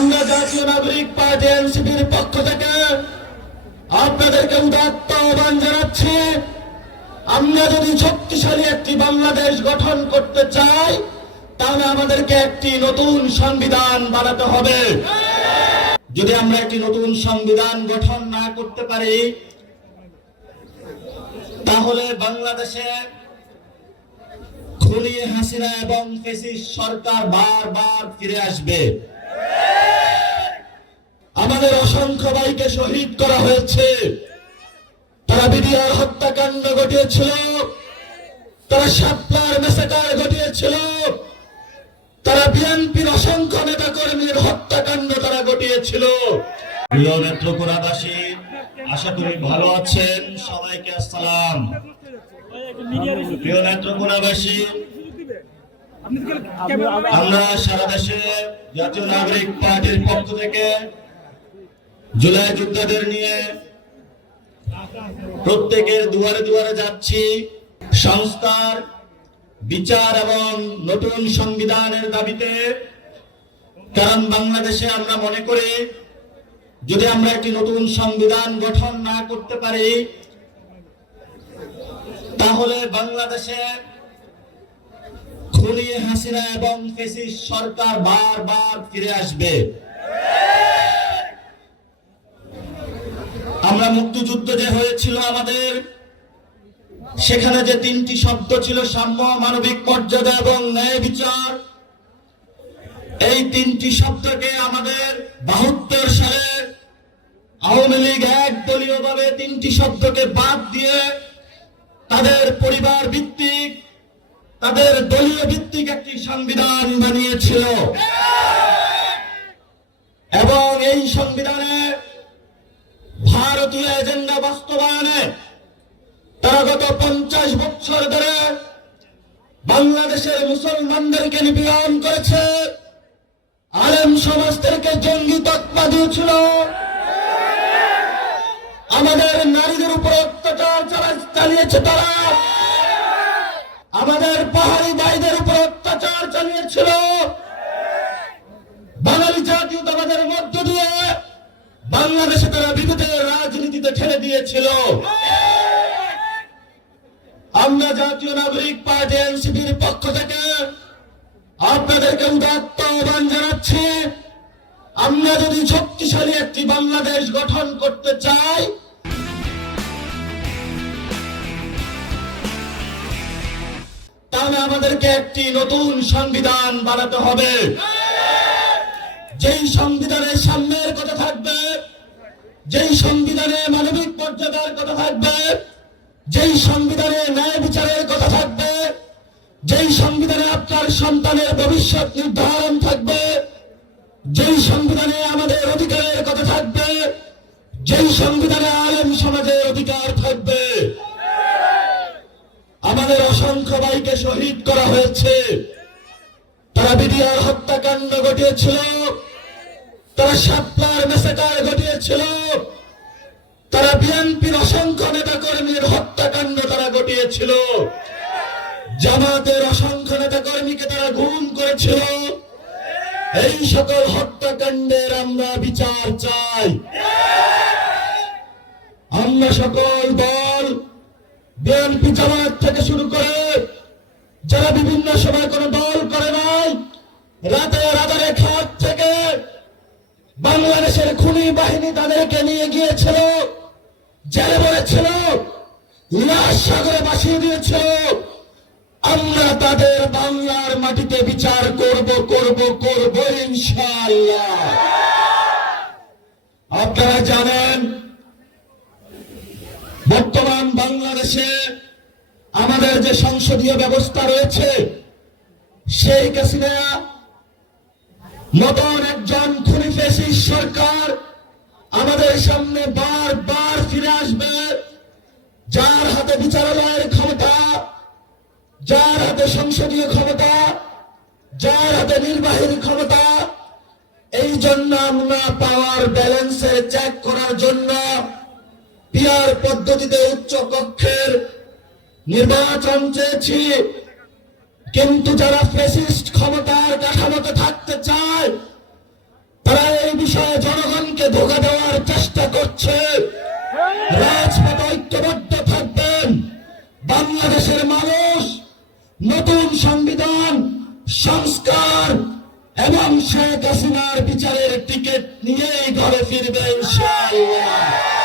আমরা জাতীয় নাগরিক পার্টি এনসিপির পক্ষ থেকে আপনাদেরকে উদাত্ত আহ্বান জানাচ্ছি। আমরা যদি শক্তিশালী একটি বাংলাদেশ গঠন করতে চাই, তাহলে আমাদেরকে একটি নতুন সংবিধান বানাতে হবে। যদি আমরা একটি নতুন সংবিধান গঠন না করতে পারি, তাহলে বাংলাদেশে খুনি হাসিনা এবং ফ্যাসিস্ট সরকার বারবার ফিরে আসবে। আমাদের অসংখ্য ভাইকে শহীদ করা হয়েছে। তারা বিডিআর হত্যাকাণ্ড ঘটিয়েছিল, তারা শাপলার ম্যাসাকার ঘটিয়েছিল, তারা বিএনপির অসংখ্য নেতা কর্মীর হত্যাকাণ্ড তারা ঘটিয়েছিল। প্রিয় নেত্রকোনাবাসী, আশা করি ভালো আছেন। সবাইকে আসসালাম। প্রিয় নেত্রকোনাবাসী, আমরা সারা দেশে জাতীয় নাগরিক পার্টির পক্ষ থেকে জুলাই যোদ্ধাদের নিয়ে প্রত্যেকের দুয়ারে দুয়ারে যাচ্ছি সংস্কার, বিচার এবং নতুন সংবিধানের দাবিতে। কারণ বাংলাদেশে আমরা মনে করি, যদি আমরা একটি নতুন সংবিধান গঠন না করতে পারি, তাহলে বাংলাদেশে খুনি হাসিনা এবং ফ্যাসিস্ট সরকার বারবার ফিরে আসবে। আমরা মুক্তিযুদ্ধ যে হয়েছিল আমাদের, সেখানে যে তিনটি শব্দ ছিল সাম্য, মানবিক মর্যাদা এবং ন্যায় বিচার, এই তিনটি শব্দকে আমাদের 72 সালে আওয়ামী লীগ একদলীয়ভাবে তিনটি শব্দকে বাদ দিয়ে তাদের পরিবার ভিত্তিক, তাদের দলীয় ভিত্তিক একটি সংবিধান বানিয়েছিল। এবং এই সংবিধানে ভারতীয় এজেন্ডা বাস্তবায়নে তারা গত 50 বছর ধরে বাংলাদেশের মুসলমানদেরকে নিপীড়ন করেছে, আলেম সমাজদেরকে জঙ্গি তকমা দিয়েছিল, আমাদের নারীদের উপর অত্যাচার চালিয়েছে তারা, আমাদের পাহাড়ি ভাইদের উপর অত্যাচার চালিয়েছিল। বাঙালি জাতীয়তাবাদের মধ্য দিয়ে বাংলাদেশে তারা বিভেদের রাজনীতিতে ঠেলে দিয়েছিল। আমরা জাতীয় নাগরিক পার্টি এনসিপির পক্ষ থেকে আপনাদেরকে উদাত্ত আহ্বান জানাচ্ছি। আমরা যদি শক্তিশালী একটি বাংলাদেশ গঠন করতে চাই, তাহলে আমাদেরকে একটি নতুন সংবিধান বানাতে হবে। যেই সংবিধানের সাম্যের কথা থাকবে, যেই সংবিধানে মানবিক মর্যাদার কথা থাকবে, যেই সংবিধানে ন্যায় বিচারের কথা থাকবে, যেই সংবিধানে আপনার সন্তানের ভবিষ্যৎ নির্ধারণ থাকবে, যেই সংবিধানে আমাদের অধিকারের কথা থাকবে, যেই সংবিধানে আলেম সমাজের অধিকার থাকবে। আমাদের অসংখ্য ভাইকে শহীদ করা হয়েছে। তারা বিডিআর হত্যাকাণ্ড ঘটিয়েছিল, তারা শাপলার ম্যাসাকার ঘটিয়েছিল, তারা বিএনপির অসংখ্য নেতা কর্মীর হত্যাকাণ্ড তারা ঘটিয়েছিল, জামাতের অসংখ্য নেতা কর্মীকে তারা গুম করেছিল। এই সকল হত্যাকাণ্ডের আমরা বিচার চাই। আমরা সকল দল, বিএনপি জামাত থেকে শুরু করে যারা বিভিন্ন সময় কোন দল করে নাই, রাতের আধারে খাত থেকে বাংলাদেশের খুনি বাহিনী তাদেরকে নিয়ে গিয়েছিল, জেলে পড়েছিল, লাশ সাগরে ভাসিয়ে দিয়েছিল। আমরা তাদের বাংলার মাটিতে বিচার করব ইনশাআল্লাহ। আপনারা জানেন, বর্তমান বাংলাদেশে আমাদের যে সংসদীয় ব্যবস্থা রয়েছে, শেখ হাসিনা মতন একজন খুনি ফ্যাসিস্ট সরকার আমাদের সামনে বারবার ফিরে আসবে, যার হাতে বিচারালয়ের ক্ষমতা, যার হাতে সংসদীয় ক্ষমতা, যার হাতে নির্বাহী ক্ষমতা। এই জন্য আমরা পাওয়ার ব্যালেন্সের চেক করার জন্য পিআর পদ্ধতিতে উচ্চ কক্ষের নির্বাচন চেয়েছি। কিন্তু যারা ফ্যাসিস্ট ক্ষমতার কাঠামোতে থাকতে চায়, তারা ধোঁকা দেওয়ার চেষ্টা করছে। রাজপথ ঐক্যবদ্ধ থাকবেন। বাংলাদেশের মানুষ নতুন সংবিধান সংস্কার এবং শেখ হাসিনার বিচারের টিকিট নিয়েই ঘরে ফিরবে ইনশাআল্লাহ।